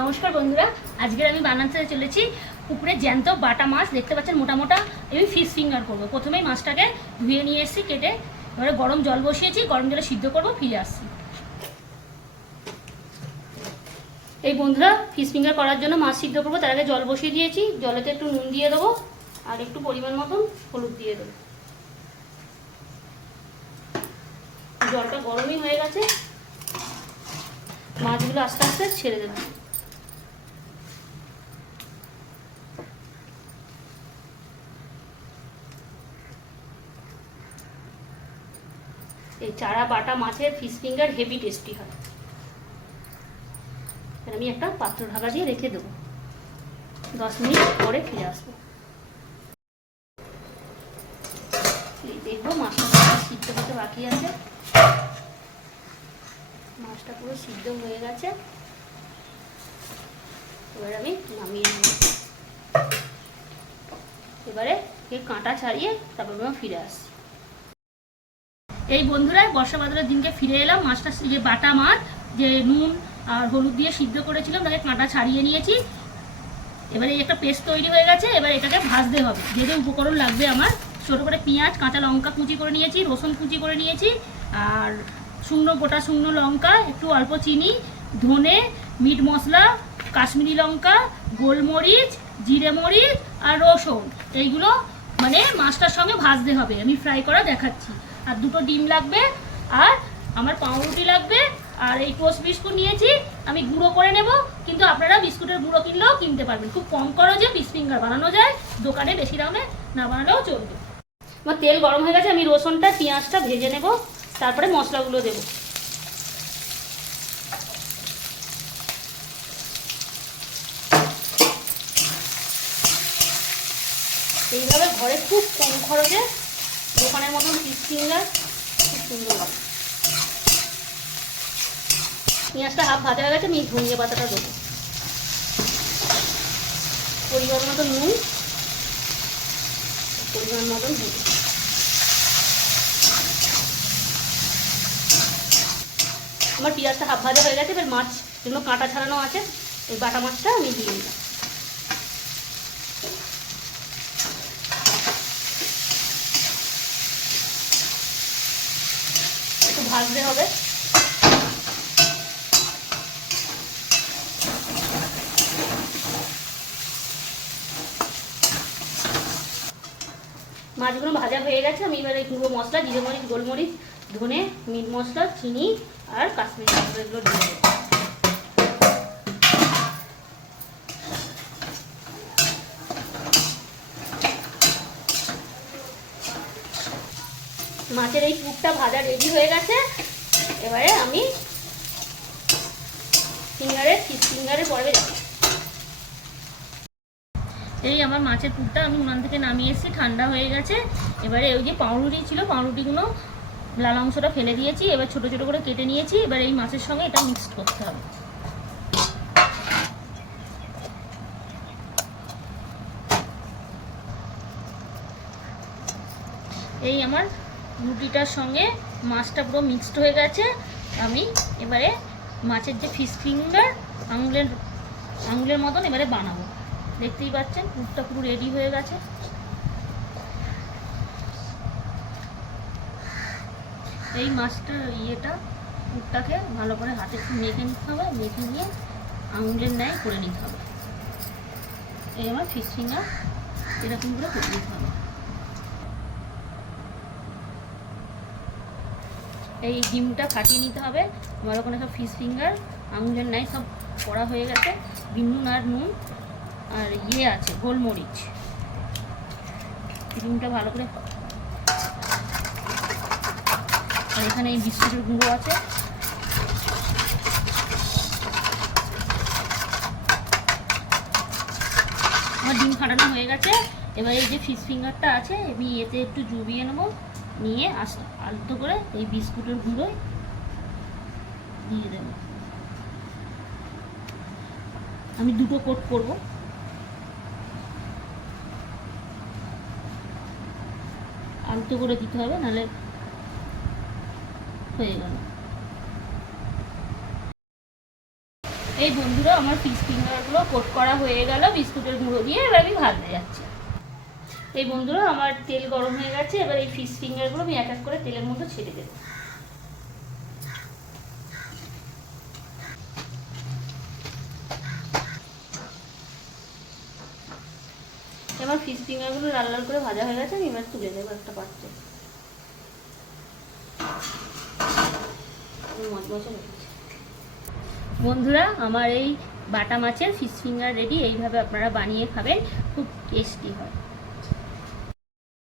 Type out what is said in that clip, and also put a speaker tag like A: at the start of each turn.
A: নমস্কার বন্ধুরা আজকে আমি বানাতে চলেছি পুকুরে জ্যান্ত বাটা মাছ, দেখতে পাচ্ছেন মোটা মোটা, আমি ফিশ ফিঙ্গার করব। প্রথমেই মাছটাকে ধুয়ে নিয়ে এসেছি, কেটে এবারে গরম জল বসিয়েছি, গরম জলে সিদ্ধ করব, ফিরে আসছি। এই বন্ধুরা ফিশ ফিঙ্গার করার জন্য মাছ সিদ্ধ করব, তার আগে জল বসিয়ে দিয়েছি, জলেতে একটু নুন দিয়ে দেবো, আর একটু পরিমাণ মতন হলুদ দিয়ে দেবো। জলটা গরমই হয়ে গেছে, মাছগুলো আস্তে আস্তে ছেড়ে দেবো। এই চারা, বাটা, মাছের ফিশ ফিঙ্গার হেভি টেস্টি হয়। আমি একটা পাত্র ঢাকা দিয়ে রেখে দেবো। দশ মিনিট পরে ফিরে আসব। দেখব মাছটা সিদ্ধ হতে বাকি আছে। মাছটা পুরো সিদ্ধ হয়ে গেছে। এবার আমি নামিয়ে নেব। এবারে কাঁটা ছাড়িয়ে তারপর ফিরে আসছি। এই বন্ধুরা বর্ষা বাদলের দিনকে ফিরে এলাম। মাছটা যে বাটা মাছ, যে নুন আর হলুদ দিয়ে সিদ্ধ করেছিলাম, তাকে কাঁটা ছাড়িয়ে নিয়েছি। এবারে একটা পেস্ট তৈরি হয়ে গেছে, এবার এটাকে ভাজতে হবে। যে যে উপকরণ লাগবে আমার, ছোটো করে পেঁয়াজ, কাঁচা লঙ্কা কুচি করে নিয়েছি, রসুন কুচি করে নিয়েছি, আর শুকনো গোটা শুকনো লঙ্কা, একটু অল্প চিনি, ধনে, মিট মশলা, কাশ্মীরি লঙ্কা, গোলমরিচ, জিরে মরিচ আর রসুন। এইগুলো মানে মাছটার সঙ্গে ভাজতে হবে। আমি ফ্রাই করা দেখাচ্ছি। আর দুটো ডিম লাগবে, আর আমার পাউরুটি লাগবে, আর এই টোস্ট বিস্কুট নিয়েছি, আমি গুঁড়ো করে নেব, কিন্তু আপনারা বিস্কুটের গুঁড়ো কিনলেও কিনতে পারবেন। খুব কম খরচে পিস ফিঙ্গার বানানো যায়, দোকানে বেশি দামে না বানালেও চলবে। আমার তেল গরম হয়ে গেছে, আমি রসুনটা, পেঁয়াজটা ভেজে নেব, তারপরে মশলাগুলো দেবো। এইভাবে ঘরে খুব কম খরচে দোকানের মতন পিস খুব সুন্দর পেঁয়াজটা হাফ ভাজা হয়ে গেছে, আমি ধনিয়া পাতাটা দেবো। পরিমাণ মতন নুন, পরিমাণ মতন আমার পেঁয়াজটা হাফ ভাজা হয়ে গেছে, এবার মাছ যেগুলো কাঁটা ছাড়ানো আছে, এই বাটা মাছটা আমি দিয়ে দিলাম। ভাজতে হবে। মাছগুলো ভাজা হয়ে গেছে। আমি এবারে গুঁড়ো মশলা, জিরে মরিচ, গোলমরিচ, ধনে, মিট মশলা, চিনি আর কাশ্মীরি এগুলো দিয়ে দেবো। মাছের এই পুরটা ভাজা রেডি হয়ে গেছে। এবারে আমি ফিঙ্গারে ফিঙ্গারে পরে এই আমার মাছের পুরটা আমি উনান থেকে নামিয়ে এসেছি, ঠান্ডা হয়ে গেছে। এবারে ওই যে পাউরুটি ছিল, পাউরুটিগুলো লাল অংশটা ফেলে দিয়েছি, এবার ছোট ছোট করে কেটে নিয়েছি। এবার এই মাছের সঙ্গে এটা মিক্সড করতে হবে। এই আমার রুটিটার সঙ্গে মাছটা পুরো মিক্সড হয়ে গেছে। আমি এবারে মাছের যে ফিশ ফিঙ্গার আঙুলের আঙুলের মতন এবারে বানাবো। দেখতেই পাচ্ছেন, পুরটা পুরো রেডি হয়ে গেছে। এই মাছটা, ইয়েটা, পুরটাকে ভালো করে হাতে একটু মেখে নিতে হবে। মেখে নিয়ে আঙুলের ন্যায় করে নিতে হবে। এই আমার ফিশ ফিঙ্গার এরকম করে করে নিতে হবে। এই ডিমটা ফাটিয়ে নিতে হবে। আমার ওখানে সব ফিশ ফিঙ্গার আঙুলের নাই, সব করা হয়ে গেছে। বিনুন আর নুন আর ইয়ে আছে, গোলমরিচ। ডিমটা ভালো করে আর এখানে এই বিস্কুটের গুঁড়ো আছে। আমার ডিম ফাটানো হয়ে গেছে। এবার এই যে ফিশ ফিঙ্গারটা আছে, আমি এতে একটু জুবিয়ে নেব। নিয়ে আলতো করে এই বিস্কুটের গুঁড়োয় দিয়ে দেবো। আমি দুটো কোট করব। আলতো করে দিতে হবে, নাহলে হয়ে গেল। এই বন্ধুরা, আমার ফিশ ফিঙ্গারগুলো কোট করা হয়ে গেল, বিস্কুটের গুঁড়ো দিয়ে, এবার আমি ভাজতে যাচ্ছি। এই বন্ধুরা, আমার তেল গরম হয়ে গেছে, এবার এই ফিশ ফিঙ্গারগুলো আমি এক এক করে তেলের মধ্যে ছেড়ে দেবো। এবার ফিশ ফিঙ্গারগুলো লাল লাল করে ভাজা হয়ে গেছে, আমি এবার তুলে দেবো একটা পাত্রে। বন্ধুরা, আমার এই বাটা মাছের ফিশ ফিঙ্গার রেডি এইভাবে আপনারা বানিয়ে খাবেন, খুব টেস্টি হয়।